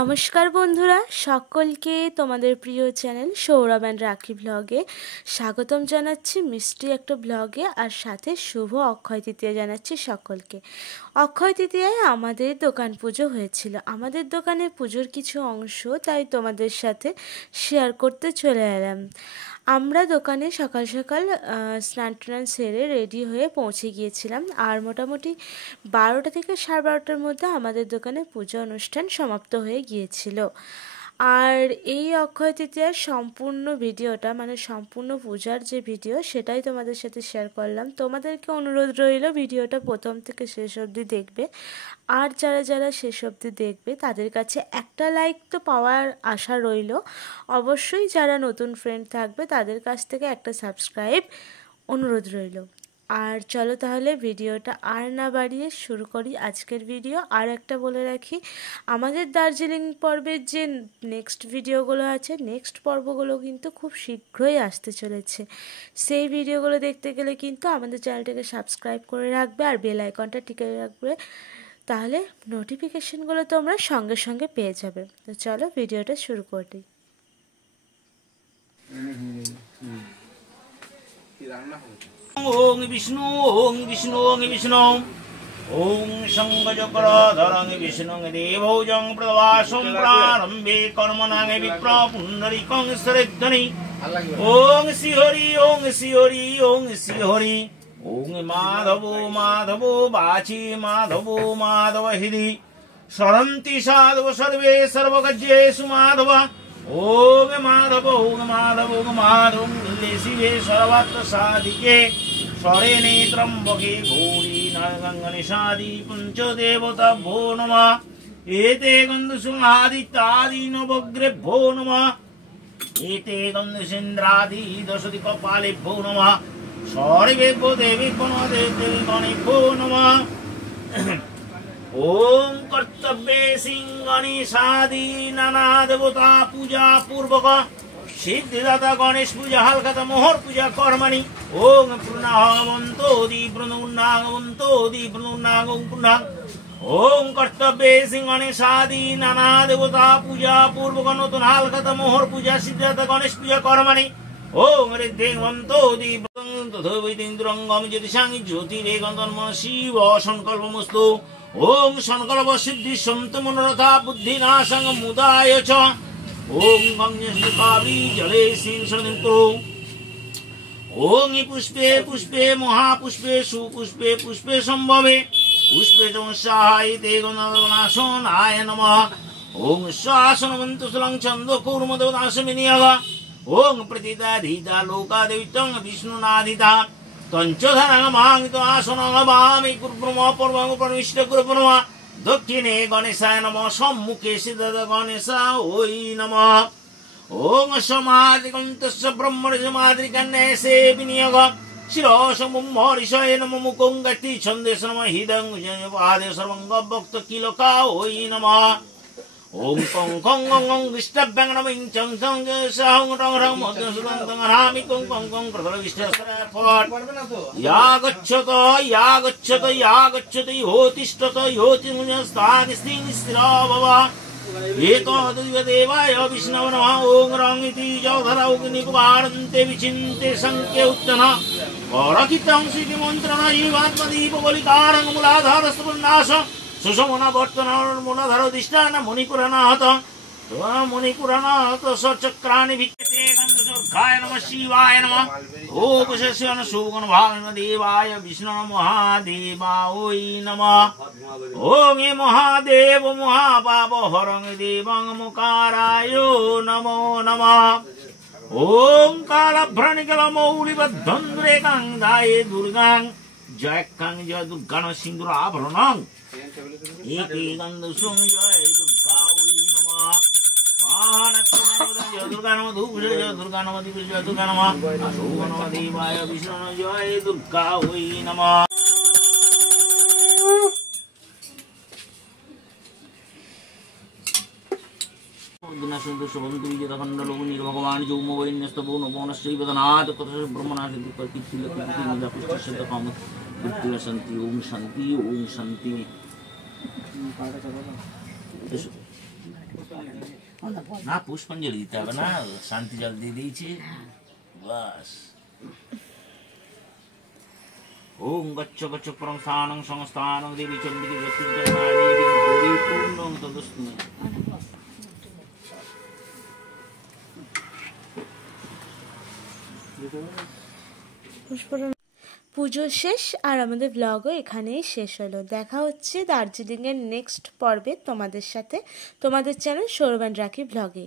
নমস্কার বন্ধুরা, সকলকে তোমাদের প্রিয় চ্যানেল সৌরভ অ্যান্ড রাখি ব্লগে স্বাগতম জানাচ্ছি। মিষ্টি একটা ব্লগে আর সাথে শুভ অক্ষয় তৃতীয়া জানাচ্ছি সকলকে। অক্ষয় তৃতীয়ায় আমাদের দোকান পুজো হয়েছিল। আমাদের দোকানে পুজোর কিছু অংশ তাই তোমাদের সাথে শেয়ার করতে চলে এলাম। আমরা দোকানে সকাল সকাল স্নান টান সেরে রেডি হয়ে পৌঁছে গিয়েছিলাম, আর মোটামুটি 12টা থেকে 12:30টার মধ্যে আমাদের দোকানে পূজা অনুষ্ঠান সমাপ্ত হয়ে গিয়েছিল। আর এই অক্ষয় তৃতীয়ার সম্পূর্ণ ভিডিওটা, মানে সম্পূর্ণ পূজার যে ভিডিও, সেটাই তোমাদের সাথে শেয়ার করলাম। তোমাদেরকে অনুরোধ রইল ভিডিওটা প্রথম থেকে শেষ অবধি দেখবে। আর যারা যারা শেষ অবধি দেখবে তাদের কাছে একটা লাইক তো পাওয়ার আশা রইল। অবশ্যই যারা নতুন ফ্রেন্ড থাকবে তাদের কাছ থেকে একটা সাবস্ক্রাইব অনুরোধ রইল। আর চলো তাহলে ভিডিওটা আর না বাড়িয়ে শুরু করি আজকের ভিডিও। আর একটা বলে রাখি, আমাদের দার্জিলিং পর্বের যে নেক্সট ভিডিওগুলো আছে, নেক্সট পর্বগুলো কিন্তু খুব শীঘ্রই আসতে চলেছে। সেই ভিডিওগুলো দেখতে গেলে কিন্তু আমাদের চ্যানেলটাকে সাবস্ক্রাইব করে রাখবে আর বেল আইকনটা টিকে রাখবে, তাহলে নোটিফিকেশনগুলো তোমরা সঙ্গে সঙ্গে পেয়ে যাবে। তো চলো ভিডিওটা শুরু করি। ওং বিষ্ণু ওং বিষ্ণু ওং বিষ্ণু ওং শঙ্খচক্রধরং বিষ্ণুং দেবৌজং প্রবাসং প্রারম্ভে কর্মণাং বিপ্র পুণ্ডরিকং শ্রদ্ধনি ওং শ্রীহরি ওং শ্রীহরি ওং শ্রীহরি ওং মাধব মাধব বাচি মাধব মাধব হৃদি স্মরন্তি সাধব সর্বে সর্বকার্যেষু মাধব ওং মাধব ওং মাধব ওং মাধব শিবে সর্বাত্ম সাধিকে স্বরেণে ত্রম্বকে গৌরী নাগঙ্গনিষাদি পঞ্চদেবতাভ্যো নমঃ এতে গন্ধসুমাদিত্যাদি নবগ্রেভ্যো নমঃ এতে গন্ধসেন্দ্রাদি দশদি কপালেভ্যো নমঃ সর্বেভ্যো দেবেভ্যো গণেভ্যো নমঃ ওম কর্তব্যে সিংগণেশাদি নানা দেবতা পূজা পূর্বক সিদ্ধিদাতা গণেশ পূজা হালখাতা মোহর পূজা কর্মাণি ওম পূর্ণাহবন্ত দি প্রণুন্নাগবন্ত দি প্রণুন্নাগং পূর্ণাং ওম কর্তব্যে সিংগণেশাদি নানা দেবতা পূজা পূর্বক নতুন হালখাতা মোহর পূজা সিদ্ধিদাতা গণেশ পূজা কর্মাণি ওম ঋদ্ধেবন্ত দি তথৈবেন্দ্রঙ্গম জ্যোতিষাং জ্যোতিরেগন্তন্ম শিব সংকল্পমস্তু ওং সংকল্প সিদ্ধি সন্ত মনোরথা বুদ্ধিনাশং মুদায় চ ওং গঙ্গেশ্বরী জলে সিংসনং কুরু ওং পুষ্পে পুষ্পে মহাপুষ্পে সুপুষ্পে পুষ্পে সম্ভবে পুষ্পে সংসাহায়িতে গণনাশনায় নমঃ ওং শাসনবন্তু সুলং ছন্দ কুর্মদেবদাসমিনিয়গ ওং প্রতিদাধিতা লোকাদেবিতং বিষ্ণুনাধিতা তঞ্চধনং মাংতো আসনং ভামি কুর্ব্রহ্ম পর্বং প্রবিষ্ট কুর্ব্রহ্ম দক্ষিণে গণেশায় নমঃ সম্মুখে সিদ্ধ গণেশা ওই নমঃ ওং সমাধিকন্তস্য ব্রহ্মণসমাধিকন্যে সে বিনিয়োগ শিরসমুম্মরিষয়ে নমঃ মুখং গতি ছন্দেশ নমঃ হৃদং পাদে সর্বঙ্গ ভক্ত কিলকা ওই নমঃ ওং কং কং কং বিষ্ণব্যাং নমঃ চং চং সাহং রং রং মধুসূদন তং রামি কং কং কং প্রথম বিষ্ণুসরফট ইয়া গচ্ছত ইয়া গচ্ছত ইয়া গচ্ছত ইহোতিষ্ঠত ইহোতিমুঞ্জস্থান স্থিং স্থির ভব এতো দেবায় বিষ্ণব নমঃ ওং রং ইতি জৌধরা অগ্নিকুমারন্তে বিচিন্তে সংখ্যে উত্তন পরকিতং শ্রীতি মন্ত্রণ জীবাত্মদীপ বলিকারং মূলাধার স্পন্নাশ সুষমনা বর্তনার মূলাধার অধিষ্ঠান মণিপুরানাহত মণিপুরানাহত সচক্রাণি ভিক্ষতে গন্ধসর্গায় নমঃ শিবায় নমঃ ওম শস্যন সুগণ ভাগন দেবায় বিষ্ণু মহাদেবা ওই নমঃ ওং এ মহাদেব মহাপাপ হরং দেবং মুকারায় নমো নমঃ ওং কালভ্রণিকল মৌলিবদ্ধন্দ্রে কাঙ্গায়ে দুর্গাং জয় কাং জয় দুর্গান সিন্দুর আভরণং একে গন্ধসুং জয় দুর্গা ওই নমঃ জয় দুর্গা নমঃ ধূপ জয় দুর্গা নমঃ দীপ জয় দুর্গা নমঃ শুভ নমঃ দেবায় বিষ্ণু জয় দুর্গা ওই নমঃ ভগবান যৌমবৈন্যস্ত বৌন বৌনশ্রীবদনাথ কথা ব্রহ্মনাথ শান্তি ওম শান্তি ওম শান্তি না পুষ্পাঞ্জলি দিতে হবে না, শান্তি জল দিয়ে দিয়েছি বাস। ওম গচ্ছ গচ্ছ পরম স্থানং সংস্থানং দেবী চন্ডিকে জ্যোতির্গয় মা দেবী পরিপূর্ণং তদস্তু। পুজো শেষ আর আমাদের ব্লগও এখানেই শেষ হলো। দেখা হচ্ছে দার্জিলিংয়ের নেক্সট পর্বে তোমাদের সাথে, তোমাদের চ্যানেল সৌরভ অ্যান্ড রাখি ব্লগে।